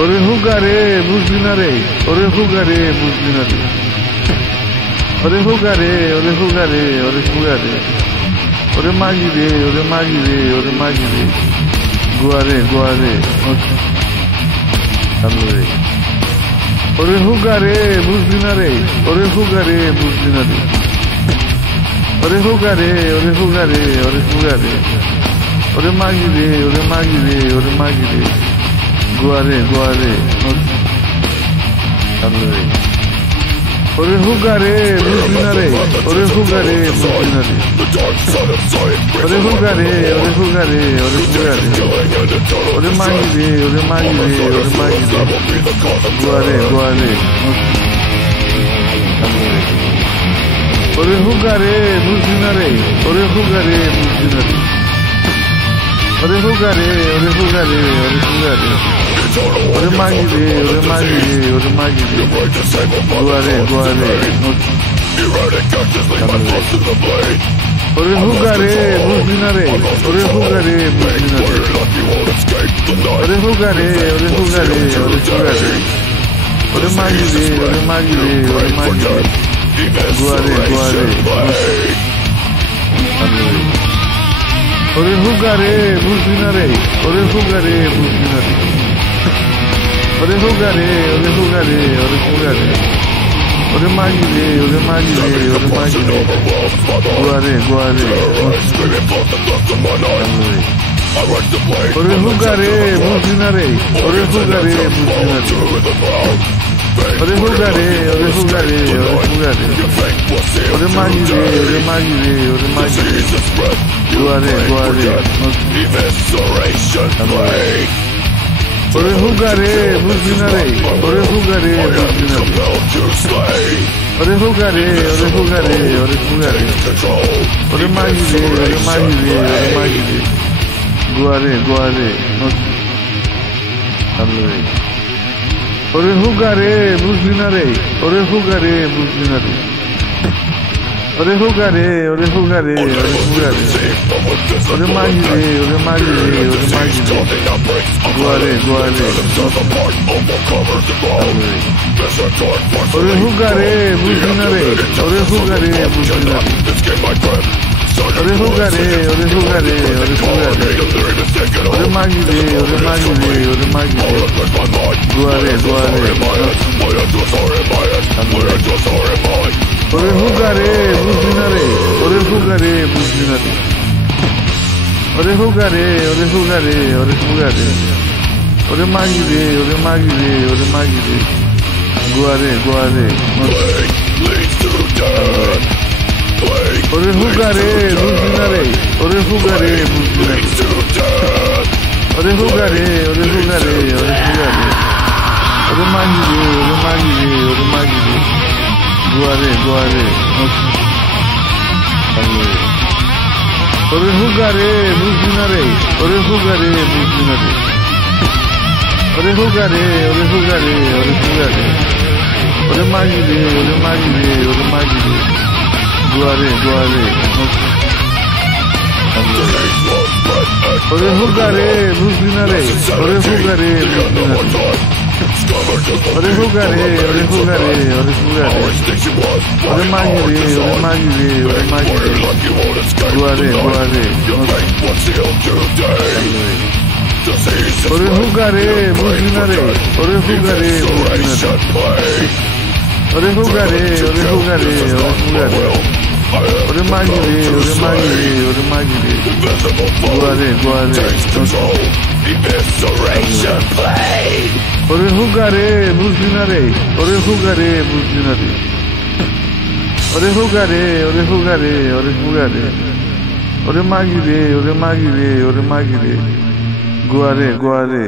ওরে হুগা রে বুঝলি না রে, ওরে হুগা রে বুঝলি না রে, ওরে হুগা রে, ওরে হুগা রে, ওরে হুগা রে, ওরে মাগি রে, ওরে মাগি রে, ওরে মাগি রে, গোয়া রে গোয়া রে, রে ওরে হুগা রে বুঝলি না রে, ওরে হুগা রে বুঝলি না রে, ওরে হুগা রে, ওরে হুগা রে, ওরে হুগা রে, ওরে মাগি রে, ওরে মাগি রে, ওরে মাগি রে, গোয়া রে গোয়া রে, ওরে হুগা রে বুঝলি না রে, ওরে হুগা রে বুঝলি না রে, ওরে হুগা রে, ওরে হুগা রে, ওরে হুগা রে, ওরে মাগি রে, ওরে মাগি রে, ওরে মাগি রে, গোয়া রে গোয়া রে, ওরে হুগা রে বুঝলি না রে, ওরে হুগা রে বুঝলি না রে, ওরে হুগা রে, ওরে হুগা রে, ওরে হুগা রে, ওরে মাগি রে, ওরে মাগি রে, ওরে মাগি রে, গোয়া রে গোয়া রে, ওরে হুগা রে বুঝলি না রে, ওরে হুগা রে বুঝলি না রে, ওরে হুগা রে, ওরে হুগা রে, ওরে হুগা রে, ওরে মাগি রে, ওরে মাগি রে, ওরে মাগি রে, গোয়া রে গোয়া রে, ওরে হুগা রে বুঝলি না রে, ওরে হুগা রে বুঝলি না রে, ওরে হুগা রে, ওরে হুগা রে, ওরে হুগা রে, ওরে মাগি রে, ওরে মাগি রে, ওরে মাগি রে, গোয়া রে গোয়া রে, ওরে হুগা রে বুঝলি না রে, ওরে হুগা রে বুঝলি না রে, ওরে হুগা রে, ওরে হুগা রে, ওরে হুগা রে, ওরে মাগি রে, ওরে মাগি রে, ওরে মাগি রে, গোয়া রে গোয়া রে, ওরে হুগা রে বুঝলি না রে, ওরে হুগা রে বুঝলি না রে, ওরে হুগা রে, ওরে হুগা রে, ওরে হুগা রে, ওরে মাগি রে, ওরে মাগি রে, ওরে মাগি রে, গোয়া রে গোয়া রে, ওরে হুগা রে বুঝলি না রে, ওরে হুগা রে বুঝলি না রে, ওরে হুগা রে, ওরে হুগা রে, ওরে হুগা রে, ওরে মাগি রে, ওরে মাগি রে, ওরে মাগি রে, গোয়া রে গোয়া রে, ওরে হুগা রে বুঝলি না রে, ওরে হুগা রে বুঝলি না রে, ওরে হুগা রে, ওরে হুগা রে, ওরে হুগা রে, ওরে মাগি রে, ওরে মাগি রে, ওরে মাগি রে, গোয়া রে গোয়া রে, ওরে হুগা রে বুঝলি না রে, ওরে হুগা রে বুঝলি না রে, ওরে হুগা রে, ওরে হুগা রে, ওরে হুগা রে, ওরে মাগি রে, ওরে মাগি রে, ওরে মাগি রে, গোয়া রে গোয়া রে, ওরে হুগা রে বুঝলি না রে, ওরে হুগা রে বুঝলি না রে, ওরে হুগা রে, ওরে হুগা রে, ওরে হুগা রে, ওরে মাগি রে, ওরে মাগি রে, ওরে মাগি রে, গোয়া রে গোয়া রে, ওরে হুগা রে বুঝলি না রে, ওরে হুগা রে বুঝলি না রে, ওরে হুগা রে, ওরে হুগা রে, ওরে হুগা রে, ওরে মাগি রে, ওরে মাগি রে, ওরে মাগি রে, গোয়া রে গোয়া রে, ওরে হুগা রে বুঝলি না রে, ওরে হুগা রে বুঝলি না রে, ওরে হুগা রে, ওরে হুগা রে, ওরে হুগা রে, ওরে মাগি রে, ওরে মাগি রে, ওরে মাগি রে, গোয়া রে গোয়া রে, ওরে হুগা রে বুঝলি না রে, ওরে হুগা রে বুঝলি না রে, ওরে হুগা রে, ওরে হুগা রে, ওরে হুগা রে, ওরে মাগি রে, ওরে মাগি রে, ওরে মাগি রে, গোয়া রে গোয়া রে, ওরে হুগা রে বুঝলি না রে, ওরে হুগা রে বুঝলি না রে, ওরে হুগা রে, ওরে হুগা রে, ওরে হুগা রে, ওরে মাগি রে, ওরে মাগি রে, ওরে মাগি রে, গোয়া রে গোয়া রে।